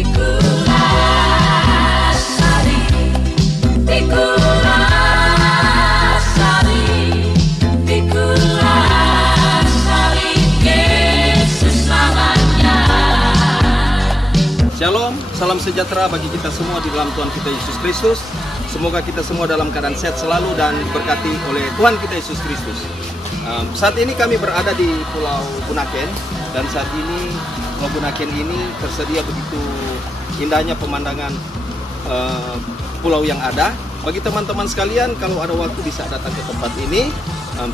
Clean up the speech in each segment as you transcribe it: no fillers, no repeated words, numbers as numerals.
Shalom, salam sejahtera bagi kita semua di dalam Tuhan kita Yesus Kristus. Semoga kita semua dalam keadaan sehat selalu dan diberkati oleh Tuhan kita Yesus Kristus. Saat ini kami berada di Pulau Bunaken, dan saat ini Pulau Bunaken ini tersedia begitu indahnya pemandangan pulau yang ada. Bagi teman-teman sekalian, kalau ada waktu bisa datang ke tempat ini.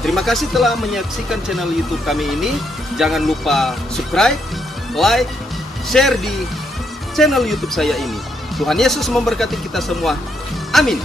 Terima kasih telah menyaksikan channel YouTube kami ini. Jangan lupa subscribe, like, share di channel YouTube saya ini. Tuhan Yesus memberkati kita semua. Amin.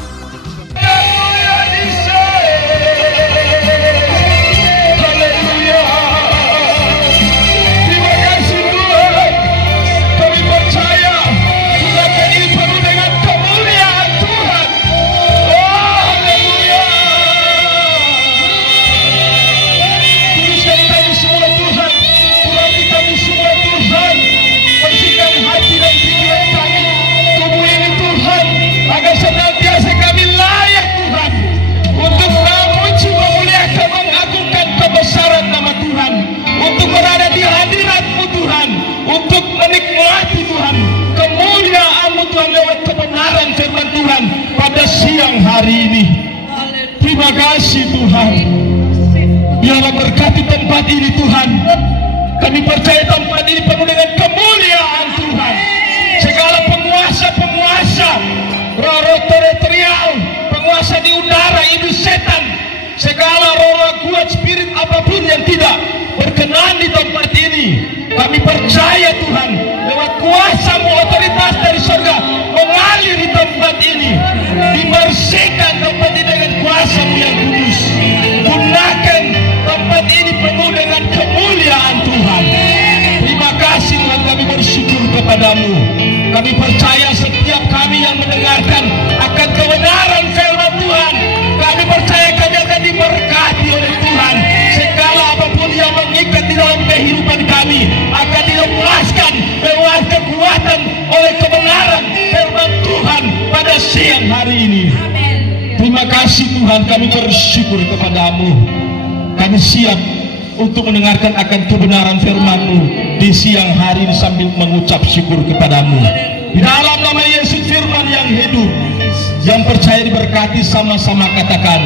Siang hari ini, terima kasih Tuhan. Biarlah berkati tempat ini Tuhan. Kami percaya tempat ini penuh dengan kemuliaan Tuhan. Segala penguasa-penguasa, roh-roh teritorial, penguasa di udara, iblis setan, segala roh-roh kuat, spirit apapun yang tidak berkenan di tempat ini, kami percaya Tuhan, lewat kuasa-Mu, otoritas dari surga mengalir di tempat ini. Dibersihkan tempat ini dengan kuasa-Mu yang kudus. Gunakan tempat ini penuh dengan kemuliaan Tuhan. Terima kasih Tuhan, kami bersyukur kepadamu. Kami percaya setiap kami yang mendengarkan akan kebenaran firman Tuhan. Kami percaya kami akan diberkati oleh Tuhan. Segala apapun yang mengikat di dalam kehidupan kami akan dilepaskan lewat kekuatan oleh kebenaran firman Tuhan pada siang hari ini. Terima kasih Tuhan, kami bersyukur kepadamu. Kami siap untuk mendengarkan akan kebenaran firman-Mu di siang hari ini sambil mengucap syukur kepadamu. Di dalam nama Yesus firman yang hidup, yang percaya diberkati, sama-sama katakan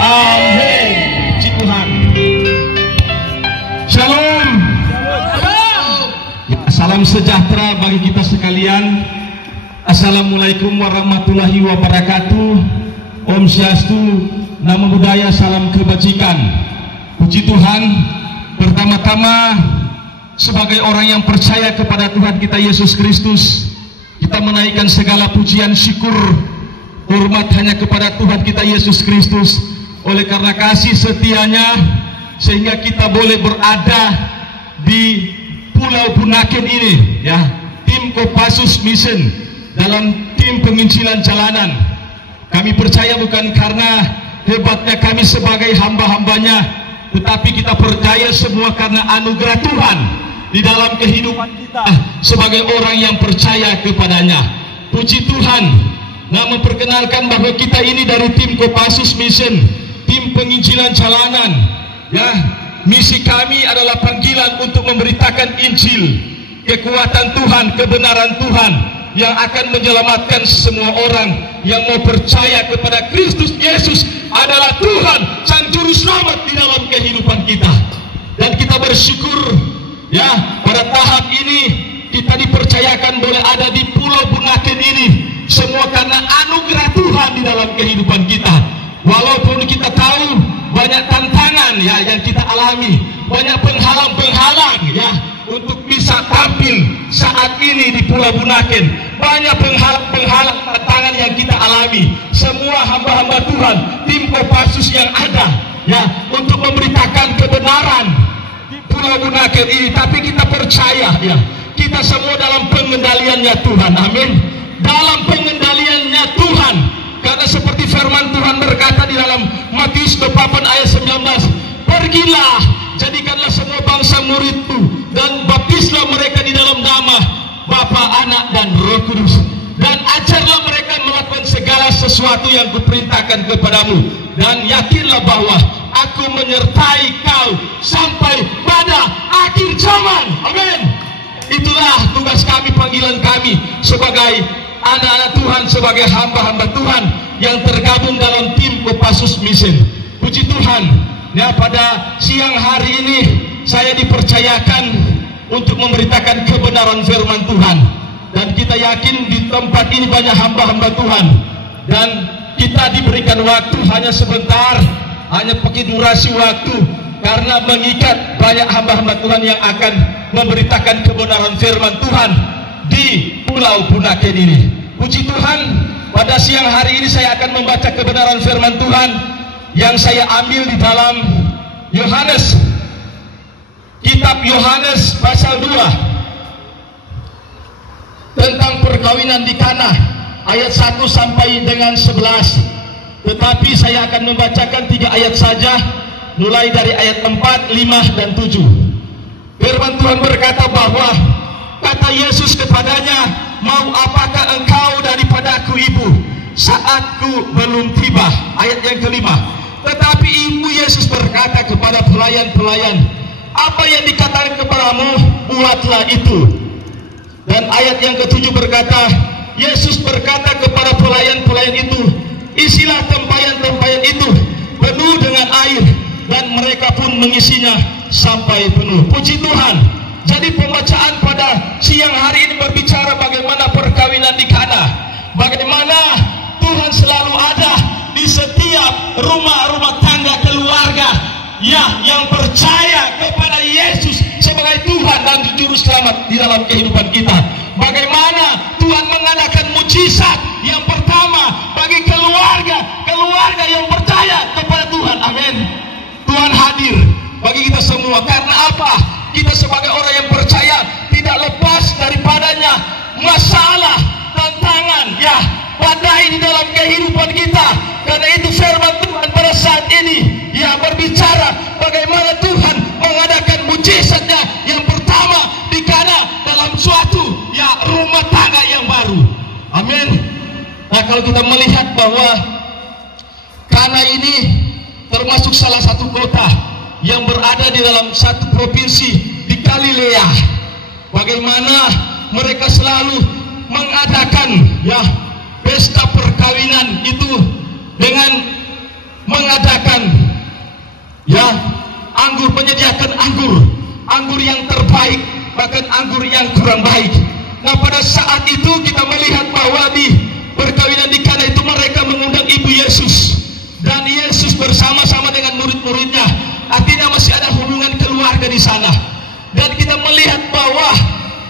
amin. Puji Tuhan. Shalom. Salam sejahtera bagi kita sekalian. Assalamualaikum warahmatullahi wabarakatuh. Om Swastiastu, Namo Buddhaya, salam kebajikan. Puji Tuhan. Pertama-tama, sebagai orang yang percaya kepada Tuhan kita Yesus Kristus, kita menaikkan segala pujian, syukur, hormat hanya kepada Tuhan kita Yesus Kristus. Oleh karena kasih setianya, sehingga kita boleh berada di Pulau Bunaken ini, ya, tim Kopassus Mission dalam tim penginjilan jalanan. Kami percaya bukan karena hebatnya kami sebagai hamba-hambanya, tetapi kita percaya semua karena anugerah Tuhan di dalam kehidupan kita sebagai orang yang percaya kepadanya. Puji Tuhan. Nah, memperkenalkan bahwa kita ini dari tim Kopassus Mission, tim penginjilan jalanan. Ya, misi kami adalah panggilan untuk memberitakan Injil, kekuatan Tuhan, kebenaran Tuhan yang akan menyelamatkan semua orang yang mau percaya kepada Kristus Yesus adalah Tuhan Sang Juru Selamat di dalam kehidupan kita. Dan kita bersyukur, ya, pada tahap ini kita dipercayakan boleh ada di Pulau Bunaken ini, semua karena anugerah Tuhan di dalam kehidupan kita. Walaupun kita tahu banyak tantangan, ya, yang kita alami, banyak penghalang-penghalang, ya, untuk bisa tampil saat ini di Pulau Bunaken. Banyak penghalang-penghalang tantangan yang kita alami. Semua hamba-hamba Tuhan, tim Kopassus yang ada, ya, untuk memberitakan kebenaran di Pulau Bunaken ini. Tapi kita percaya, ya, kita semua dalam pengendaliannya Tuhan. Amin. Dalam pengendaliannya Tuhan. Karena seperti firman Tuhan berkata di dalam Matius 28 ayat 19, pergilah, jadikanlah semua bangsa muridku, dan baptislah mereka di dalam nama Bapa, Anak, dan Roh Kudus. Dan ajarlah mereka melakukan segala sesuatu yang kuperintahkan kepadamu. Dan yakinlah bahwa aku menyertai kau sampai pada akhir zaman. Amin. Itulah tugas kami, panggilan kami sebagai anak-anak Tuhan, sebagai hamba-hamba Tuhan yang tergabung dalam tim Kopassus Mission. Puji Tuhan, ya, pada siang hari ini saya dipercayakan untuk memberitakan kebenaran firman Tuhan. Dan kita yakin di tempat ini banyak hamba-hamba Tuhan. Dan kita diberikan waktu hanya sebentar, hanya pakai durasi waktu, karena mengikat banyak hamba-hamba Tuhan yang akan memberitakan kebenaran firman Tuhan di Pulau Bunaken ini. Puji Tuhan, pada siang hari ini saya akan membaca kebenaran firman Tuhan yang saya ambil di dalam Yohanes, kitab Yohanes pasal 2, tentang perkawinan di Kana, ayat 1 sampai dengan 11. Tetapi saya akan membacakan 3 ayat saja, mulai dari ayat 4, 5, dan 7. Firman Tuhan berkata bahwa, kata Yesus kepadanya, mau apakah engkau daripadaku, ibu, saatku belum tiba. Ayat yang kelima. Tetapi ibu Yesus berkata kepada pelayan-pelayan, apa yang dikatakan kepadamu, buatlah itu. Dan ayat yang ke-7 berkata, Yesus berkata kepada pelayan-pelayan itu, isilah tempayan-tempayan itu penuh dengan air. Dan mereka pun mengisinya sampai penuh. Puji Tuhan. Jadi pembacaan pada siang hari ini berbicara bagaimana perkawinan di Kana, bagaimana Tuhan selalu ada di setiap rumah-rumah tangga keluarga, ya, yang percaya kepada Yesus sebagai Tuhan dan Juru Selamat di dalam kehidupan kita. Bagaimana Tuhan mengadakan mujizat yang pertama bagi keluarga yang percaya kepada Tuhan. Amin. Tuhan hadir bagi kita semua. Karena apa? Kita sebagai orang yang percaya tidak lepas daripadanya masalah, tantangan, ya, badai di dalam kehidupan kita. Karena itu firman Tuhan pada saat ini, ya, berbicara bagaimana Tuhan mengadakan mujizatnya yang pertama di Kana dalam suatu, ya, rumah tangga yang baru. Amin. Nah, kalau kita melihat bahwa Kana ini termasuk salah satu kota yang berada di dalam satu provinsi di Galilea. Bagaimana mereka selalu mengadakan, ya, pesta perkawinan itu dengan mengadakan, ya, anggur, menyediakan anggur yang terbaik, bahkan anggur yang kurang baik. Nah, pada saat itu kita melihat bahwa di perkawinan di Kana itu mereka mengundang ibu Yesus, dan Yesus bersama-sama dengan murid-muridnya. Artinya masih ada hubungan keluarga di sana. Dan kita melihat bahwa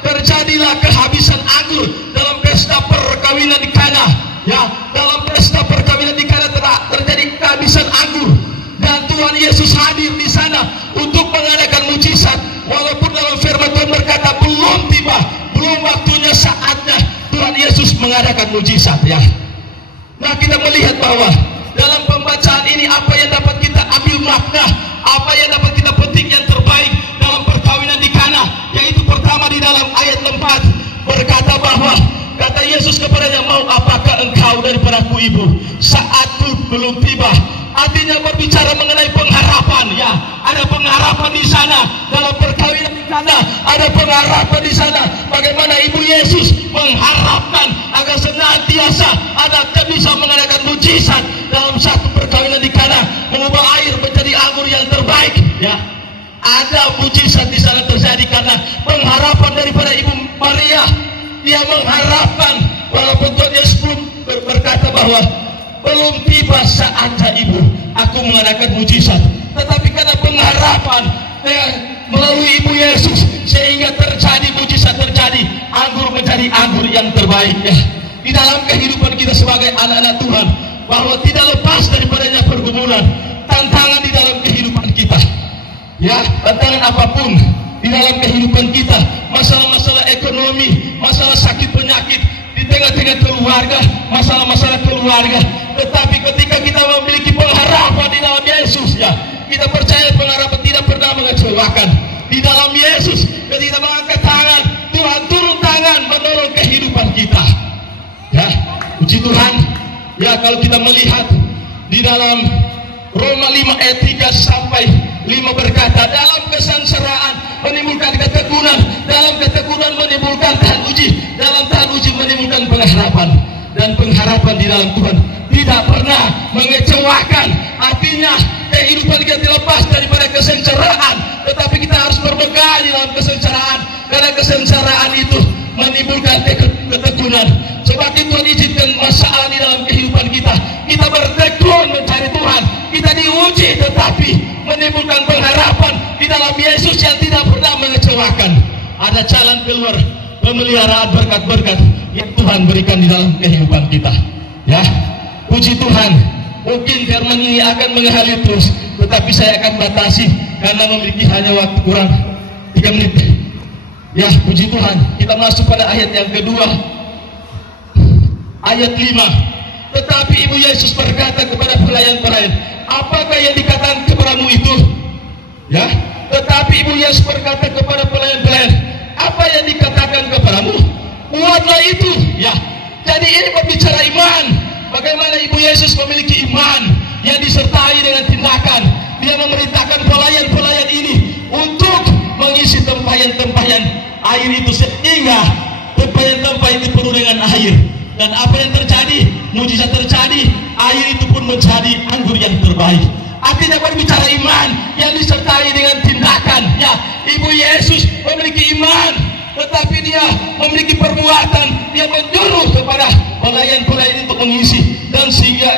terjadilah kehabisan anggur dalam pesta perkawinan di Kana. Ya, dalam pesta perkawinan di Kana terjadi kehabisan anggur. Dan Tuhan Yesus hadir di sana untuk mengadakan mujizat. Walaupun dalam firman Tuhan berkata belum tiba, belum waktunya, saatnya Tuhan Yesus mengadakan mujizat, ya. Nah, kita melihat bahwa dalam pembacaan ini apa yang dapat kita ambil makna, apa yang dapat kita petik yang terbaik dalam perkawinan di Kana, yaitu pertama di dalam ayat 4 berkata bahwa kata Yesus kepadanya, mau apakah engkau daripadaku, ibu, saatku belum tiba. Artinya berbicara mengenai pengharapan, ya. Ada pengharapan di sana dalam perkawinan di Kana, ada pengharapan di sana. Bagaimana ibu Yesus mengharapkan agar senantiasa ada bisa mengadakan mujizat dalam satu perkawinan di Kana, mengubah air menjadi anggur yang terbaik, ya. Ada mujizat di sana terjadi karena pengharapan daripada ibu Maria. Dia mengharapkan, walaupun Tuhan Yesus berkata bahwa belum tiba saatnya ibu, aku mengadakan mujizat. Tetapi karena pengharapan melalui ibu Yesus, sehingga terjadi mujizat, terjadi anggur menjadi anggur yang terbaik, ya. Di dalam kehidupan kita sebagai anak-anak Tuhan, bahwa tidak lepas daripadanya pergumulan, tantangan di dalam kehidupan kita, ya, tantangan apapun di dalam kehidupan kita, masalah-masalah ekonomi, masalah sakit penyakit di tengah-tengah keluarga, masalah-masalah keluarga. Tetapi ketika kita memiliki pengharapan di dalam Yesus, ya, kita percaya pengharapan tidak pernah mengecewakan. Di dalam Yesus, ketika mengangkat tangan, Tuhan Tuhan turun tangan menolong kehidupan kita. Ya, puji Tuhan. Ya, kalau kita melihat di dalam Roma 5 ayat 3 sampai 5 berkata, dalam kesengsaraan menimbulkan ketekunan, dalam ketekunan menimbulkan tahan uji, dalam tahan uji menimbulkan pengharapan, dan pengharapan di dalam Tuhan tidak pernah mengecewakan. Artinya kehidupan kita dilepas daripada kesengsaraan, tetapi kita harus bermegah di dalam kesengsaraan, karena kesengsaraan itu menimbulkan ketekunan. Sebab itu Tuhan izinkan masalah di dalam kehidupan kita. Kita bertekun mencari Tuhan, kita diuji, tetapi menimbulkan pengharapan di dalam Yesus yang tidak pernah mengecewakan. Ada jalan keluar, pemeliharaan berkat-berkat yang Tuhan berikan di dalam kehidupan kita. Ya, puji Tuhan. Mungkin firman ini akan mengalir terus, tetapi saya akan batasi karena memiliki hanya waktu kurang 3 menit. Ya, puji Tuhan. Kita masuk pada ayat yang kedua, ayat 5. Tetapi Ibu Yesus berkata kepada pelayan-pelayan, apakah yang dikatakan kepadamu itu? Ya, tetapi Ibu Yesus berkata kepada pelayan-pelayan, apa yang dikatakan kepadamu? Buatlah itu. Ya, jadi ini berbicara iman. Bagaimana Ibu Yesus memiliki iman yang disertai dengan tindakan. Dia memerintahkan pelayan-pelayan ini untuk mengisi tempayan-tempayan air itu, sehingga tempayan-tempayan itu penuh dengan air. Dan apa yang terjadi? Mujizat terjadi. Air itu pun menjadi anggur yang terbaik. Artinya berbicara iman yang disertai dengan tindakan. Ya, Ibu Yesus memiliki iman, tetapi dia memiliki perbuatan. Dia menyuruh kepada pelayan-pelayan untuk mengisi, dan sehingga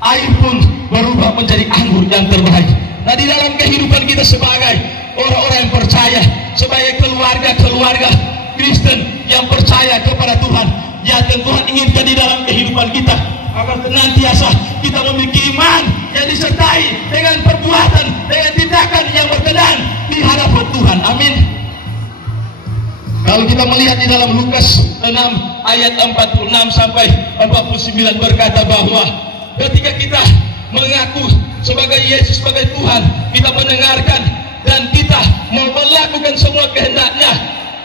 air pun berubah menjadi anggur yang terbaik. Nah, di dalam kehidupan kita sebagai orang-orang yang percaya, sebagai keluarga-keluarga Kristen yang percaya kepada Tuhan, ya, dan Tuhan inginkan di dalam kehidupan kita agar senantiasa kita memiliki iman yang disertai dengan perbuatan, dengan tindakan yang berkenan di hadapan Tuhan. Amin. Kalau kita melihat di dalam Lukas 6 ayat 46 sampai 49 berkata bahwa ketika kita mengaku sebagai Yesus sebagai Tuhan, kita mendengarkan dan kita mau melakukan semua kehendaknya,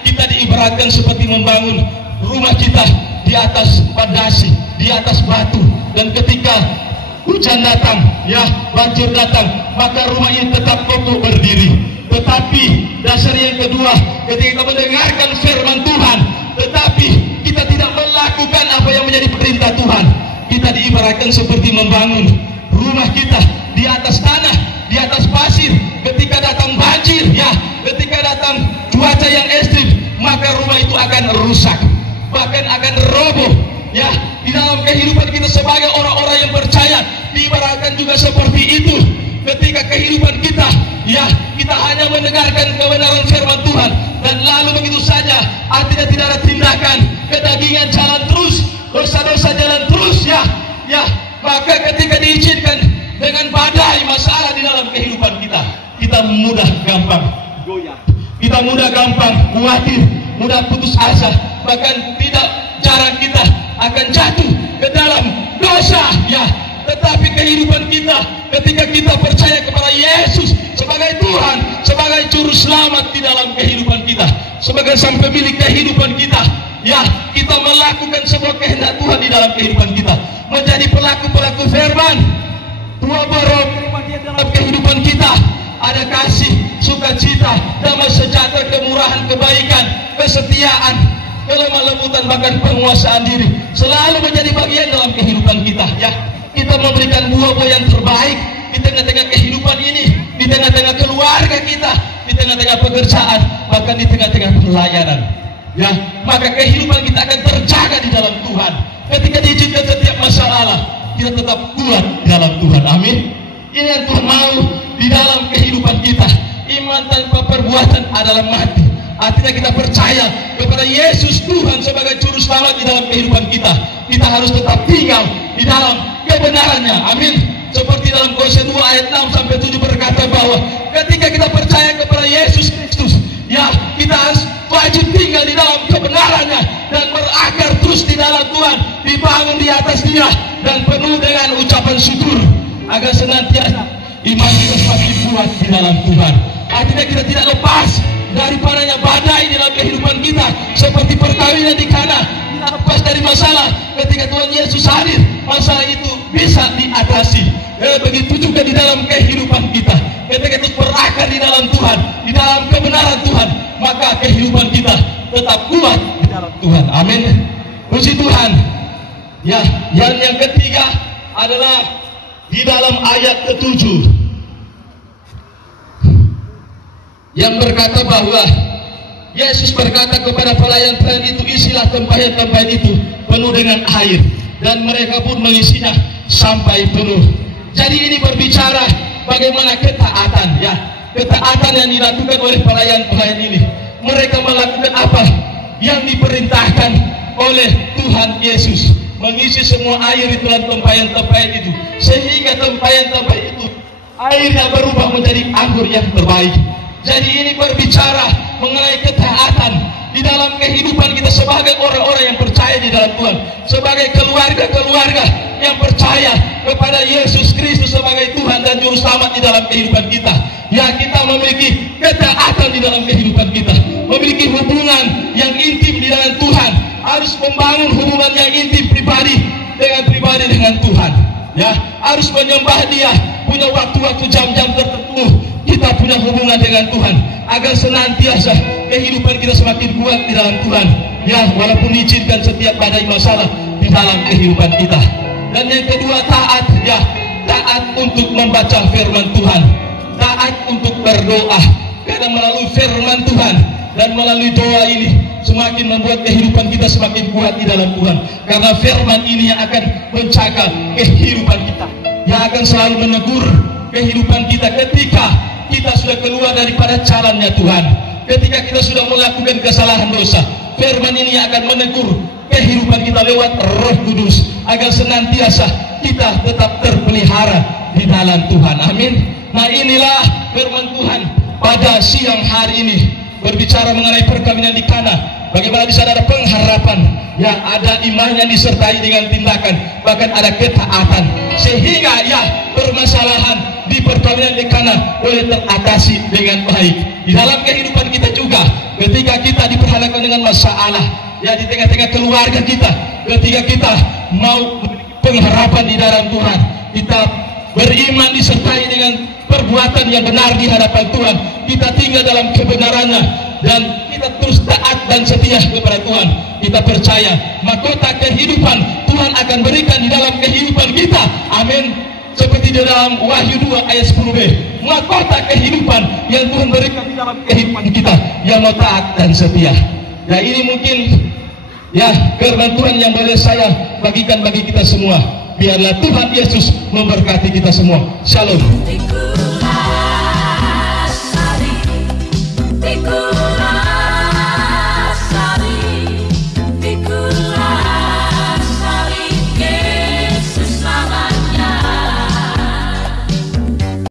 kita diibaratkan seperti membangun rumah kita di atas fondasi, di atas batu, dan ketika hujan datang, ya, banjir datang, maka rumah ini tetap kokoh berdiri. Tetapi dasar yang kedua, ketika kita mendengarkan firman Tuhan, tetapi kita tidak melakukan apa yang menjadi perintah Tuhan, kita diibaratkan seperti membangun rumah kita di atas tanah, di atas pasir. Ketika datang banjir, ya, ketika datang cuaca yang ekstrim, maka rumah itu akan rusak, bahkan akan roboh. Ya, di dalam kehidupan kita sebagai orang-orang yang percaya diibaratkan juga seperti itu. Ketika kehidupan kita, ya, kita hanya mendengarkan kebenaran firman Tuhan dan lalu begitu saja, artinya tidak ada tindakan, kedagingan jalan terus, dosa-dosa jalan terus, ya, maka ketika diizinkan dengan badai masalah di dalam kehidupan kita, kita mudah gampang goyah, kita mudah gampang khawatir, mudah putus asa, bahkan tidak jarang kita akan jatuh ke dalam dosa, ya. Tetapi kehidupan kita, ketika kita percaya kepada Yesus sebagai Tuhan, sebagai juru selamat di dalam kehidupan kita, sebagai sang pemilik kehidupan kita, ya, kita melakukan semua kehendak Tuhan di dalam kehidupan kita, menjadi pelaku-pelaku firman. Dua berot dalam kehidupan kita ada kasih, sukacita, damai sejahtera, kemurahan, kebaikan, kesetiaan, kelemah lembutan, bahkan penguasaan diri selalu menjadi bagian dalam kehidupan kita, ya. Kita memberikan buah-buah yang terbaik di tengah-tengah kehidupan ini, di tengah-tengah keluarga kita, di tengah-tengah pekerjaan, bahkan di tengah-tengah pelayanan, ya. Maka kehidupan kita akan terjaga di dalam Tuhan. Ketika diizinkan setiap masalah, kita tetap kuat di dalam Tuhan. Amin. Ini yang Tuhan mau di dalam kehidupan kita. Iman tanpa perbuatan adalah mati. Artinya kita percaya kepada Yesus Tuhan sebagai juru selamat di dalam kehidupan kita. Kita harus tetap tinggal di dalam kebenarannya. Amin. Seperti dalam Kolose 2 ayat 6 sampai 7 berkata bahwa ketika kita percaya kepada Yesus Kristus, ya, kita harus wajib tinggal di dalam kebenarannya dan berakar terus di dalam Tuhan, dibangun di atas Dia dan penuh dengan ucapan syukur agar senantiasa iman kita semakin kuat di dalam Tuhan. Artinya kita tidak lepas daripadanya badai di dalam kehidupan kita, seperti perkawinan di Kana. Kita lepas dari masalah. Ketika Tuhan Yesus hadir, masalah itu bisa diatasi. Begitu juga di dalam kehidupan kita. Ketika kita berakar di dalam Tuhan, di dalam kebenaran Tuhan, maka kehidupan kita tetap kuat di dalam Tuhan. Amin. Puji Tuhan. Ya, yang ketiga adalah di dalam ayat ke-7 yang berkata bahwa Yesus berkata kepada pelayan-pelayan itu, isilah tempayan-tempayan itu penuh dengan air, dan mereka pun mengisinya sampai penuh. Jadi ini berbicara bagaimana ketaatan, ya, ketaatan yang dilakukan oleh pelayan-pelayan ini. Mereka melakukan apa yang diperintahkan oleh Tuhan Yesus, mengisi semua air di dalam tempayan-tempayan itu, sehingga tempayan-tempayan itu airnya berubah menjadi anggur yang terbaik. Jadi ini berbicara mengenai ketaatan di dalam kehidupan kita sebagai orang-orang yang percaya di dalam Tuhan, sebagai keluarga-keluarga yang percaya kepada Yesus Kristus sebagai Tuhan dan Juru Selamat di dalam kehidupan kita. Ya, kita memiliki ketaatan di dalam kehidupan kita, memiliki hubungan yang intim di dalam Tuhan, harus membangun hubungan yang intim pribadi dengan Tuhan. Ya, harus menyembah Dia, punya waktu-waktu jam-jam tertentu kita punya hubungan dengan Tuhan, agar senantiasa kehidupan kita semakin kuat di dalam Tuhan. Ya, walaupun diizinkan setiap badai masalah di dalam kehidupan kita. Dan yang kedua, taat. Ya, taat untuk membaca firman Tuhan, taat untuk berdoa. Karena melalui firman Tuhan dan melalui doa ini semakin membuat kehidupan kita semakin kuat di dalam Tuhan. Karena firman ini yang akan menjaga kehidupan kita, yang akan selalu menegur kehidupan kita ketika kita sudah keluar daripada jalannya Tuhan, ketika kita sudah melakukan kesalahan dosa. Firman ini akan menegur kehidupan kita lewat Roh Kudus, agar senantiasa kita tetap terpelihara di dalam Tuhan. Amin. Nah, inilah firman Tuhan pada siang hari ini, berbicara mengenai perkawinan di Kana. Bagaimana di sana ada pengharapan, yang ada iman yang disertai dengan tindakan, bahkan ada ketaatan, sehingga ya permasalahan di perkawinan di Kana boleh teratasi dengan baik. Di dalam kehidupan kita juga, ketika kita diperhadapkan dengan masalah, ya di tengah-tengah keluarga kita, ketika kita mau pengharapan di dalam Tuhan, kita beriman disertai dengan perbuatan yang benar di hadapan Tuhan, kita tinggal dalam kebenarannya, dan kita terus taat dan setia kepada Tuhan. Kita percaya mahkota kehidupan Tuhan akan berikan di dalam kehidupan kita. Amin. Seperti di dalam Wahyu 2 ayat 10b, mahkota kehidupan yang Tuhan berikan di dalam kehidupan kita yang mau taat dan setia. Ya, ini mungkin ya firman Tuhan yang boleh saya bagikan bagi kita semua. Biarlah Tuhan Yesus memberkati kita semua. Shalom.